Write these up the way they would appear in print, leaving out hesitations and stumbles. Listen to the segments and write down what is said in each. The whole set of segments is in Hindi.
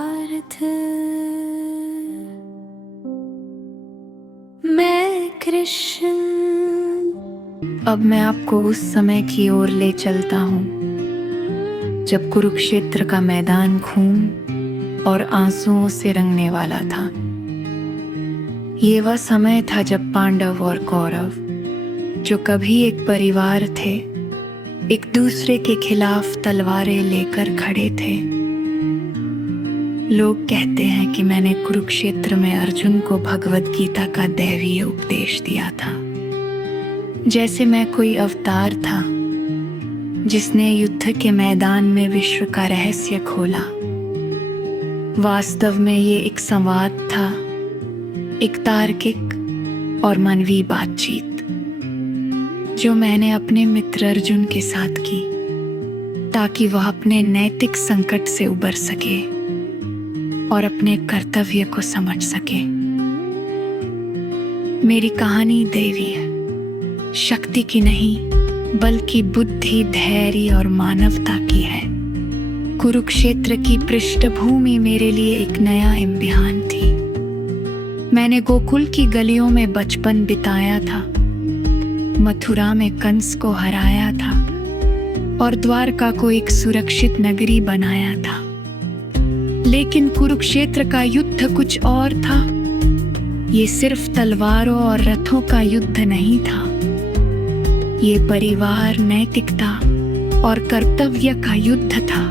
पार्थ मैं कृष्ण। अब मैं आपको उस समय की ओर ले चलता हूँ जब कुरुक्षेत्र का मैदान खून और आंसुओं से रंगने वाला था। ये वह समय था जब पांडव और कौरव, जो कभी एक परिवार थे, एक दूसरे के खिलाफ तलवारें लेकर खड़े थे। लोग कहते हैं कि मैंने कुरुक्षेत्र में अर्जुन को भगवद गीता का दैवीय उपदेश दिया था, जैसे मैं कोई अवतार था जिसने युद्ध के मैदान में विश्व का रहस्य खोला। वास्तव में ये एक संवाद था, एक तार्किक और मानवीय बातचीत जो मैंने अपने मित्र अर्जुन के साथ की, ताकि वह अपने नैतिक संकट से उबर सके और अपने कर्तव्य को समझ सके। मेरी कहानी दैवी है, शक्ति की नहीं, बल्कि बुद्धि, धैर्य और मानवता की है। कुरुक्षेत्र की पृष्ठभूमि मेरे लिए एक नया इम्तिहान थी। मैंने गोकुल की गलियों में बचपन बिताया था, मथुरा में कंस को हराया था और द्वारका को एक सुरक्षित नगरी बनाया था। लेकिन कुरुक्षेत्र का युद्ध कुछ और था। ये सिर्फ तलवारों और रथों का युद्ध नहीं था, ये परिवार, नैतिकता और कर्तव्य का युद्ध था।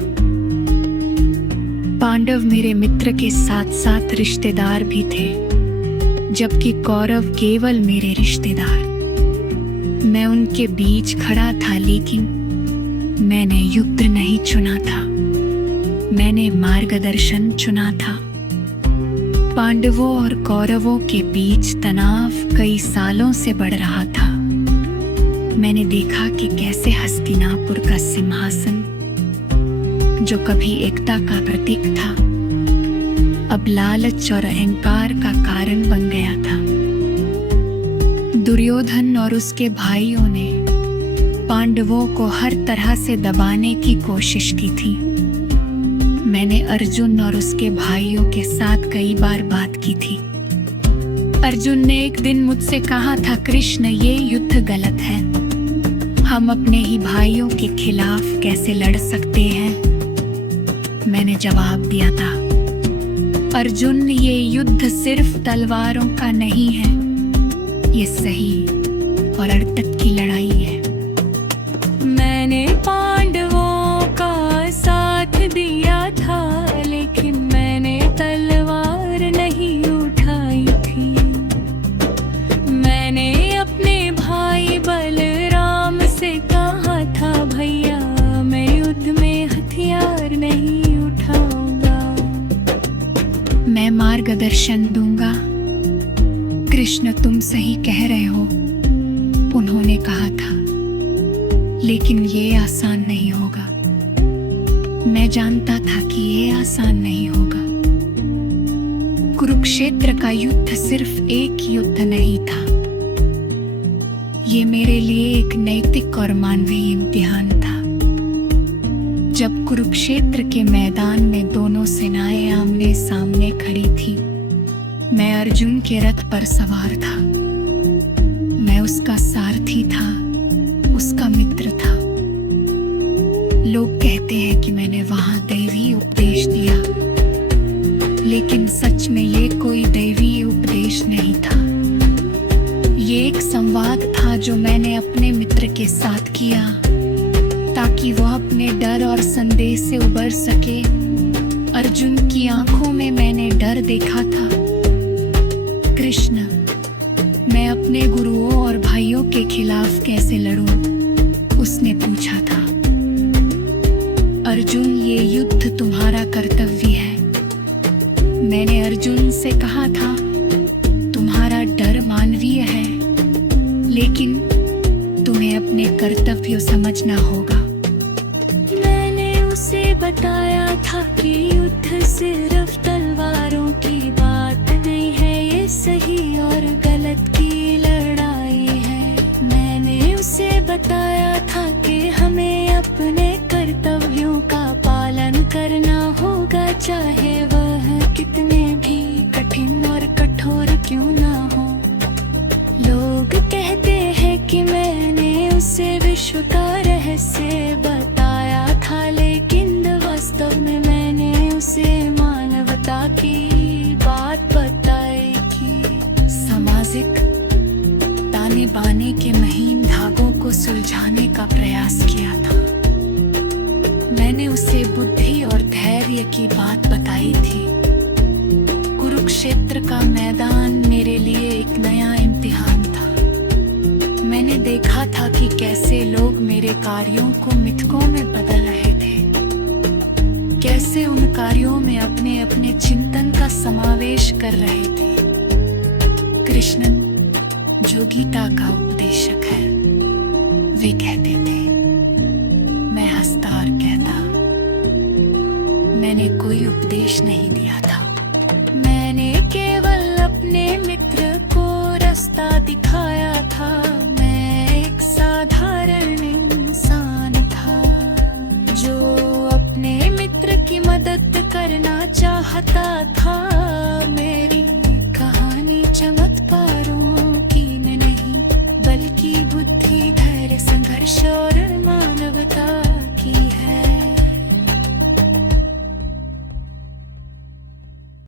पांडव मेरे मित्र के साथ साथ रिश्तेदार भी थे, जबकि कौरव केवल मेरे रिश्तेदार। मैं उनके बीच खड़ा था, लेकिन मैंने युद्ध नहीं चुना था, मैंने मार्गदर्शन चुना था। पांडवों और कौरवों के बीच तनाव कई सालों से बढ़ रहा था। मैंने देखा कि कैसे हस्तिनापुर का सिंहासन, जो कभी एकता का प्रतीक था, अब लालच और अहंकार का कारण बन गया था। दुर्योधन और उसके भाइयों ने पांडवों को हर तरह से दबाने की कोशिश की थी। मैंने अर्जुन और उसके भाइयों के साथ कई बार बात की थी। अर्जुन ने एक दिन मुझसे कहा था, कृष्ण, ये युद्ध गलत है, हम अपने ही भाइयों के खिलाफ कैसे लड़ सकते हैं? मैंने जवाब दिया था, अर्जुन, ये युद्ध सिर्फ तलवारों का नहीं है, ये सही और अर्थक की लड़ाई है। मैंने पांडवों का साथ दिया था, लेकिन मैंने तलवार नहीं उठाई थी। मैंने अपने भाई बलराम से कहा था, भैया, मैं युद्ध में हथियार नहीं उठाऊंगा, मैं मार्गदर्शन दूंगा। कृष्ण, तुम सही कह रहे हो, उन्होंने कहा था, लेकिन ये आसान नहीं होगा। मैं जानता था कि ये आसान नहीं होगा। कुरुक्षेत्र का युद्ध सिर्फ एक युद्ध नहीं था, ये मेरे लिए एक नैतिक और मानवीय इम्तिहान था। जब कुरुक्षेत्र के मैदान में दोनों सेनाएं आमने सामने खड़ी थी, मैं अर्जुन के रथ पर सवार था। मैं उसका सारथी था, उसका मित्र था। लोग कहते हैं कि मैंने वहां दैवीय उपदेश दिया, लेकिन सच में ये कोई दैवीय उपदेश नहीं था। ये एक संवाद था जो मैंने अपने मित्र के साथ किया, ताकि वह अपने डर और संदेह से उबर सके। अर्जुन की आंखों में मैंने डर देखा था। कृष्ण, मैं अपने गुरुओं और भाइयों के खिलाफ कैसे लड़ूं? उसने पूछा था। अर्जुन, ये युद्ध तुम्हारा कर्तव्य है। मैंने अर्जुन से कहा था, तुम्हारा डर मानवीय है, लेकिन तुम्हें अपने कर्तव्य समझना होगा। मैंने उसे बताया था कि युद्ध सिर्फ तलवारों की बात नहीं है, ये सही और गलत की लड़ाई है। मैंने उसे बताया था कि हमें अपने कर्तव्यों का पालन करना होगा, चाहे वह खुदा की बात बताई कि सामाजिक ताने बाने के महीन धागों को सुलझाने का प्रयास किया था। मैंने उसे बुद्धि और धैर्य की बात बताई थी। कुरुक्षेत्र का मैदान मेरे लिए एक नया इम्तिहान था। मैंने देखा था कि कैसे लोग मेरे कार्यों को मिथकों में बदल रहे थे, कैसे उन कार्यों में अपने अपने चिंतन का समावेश कर रहे थे। कृष्णन, जो गीता का उपदेशक है, वे कहते थे। मैं हंसता और कहता, मैंने कोई उपदेश नहीं दिया था, मैंने केवल अपने मित्र को रास्ता दिखाया था। मैं एक साधारण इंसान था जो अपने मित्र की मदद करना चाहता था।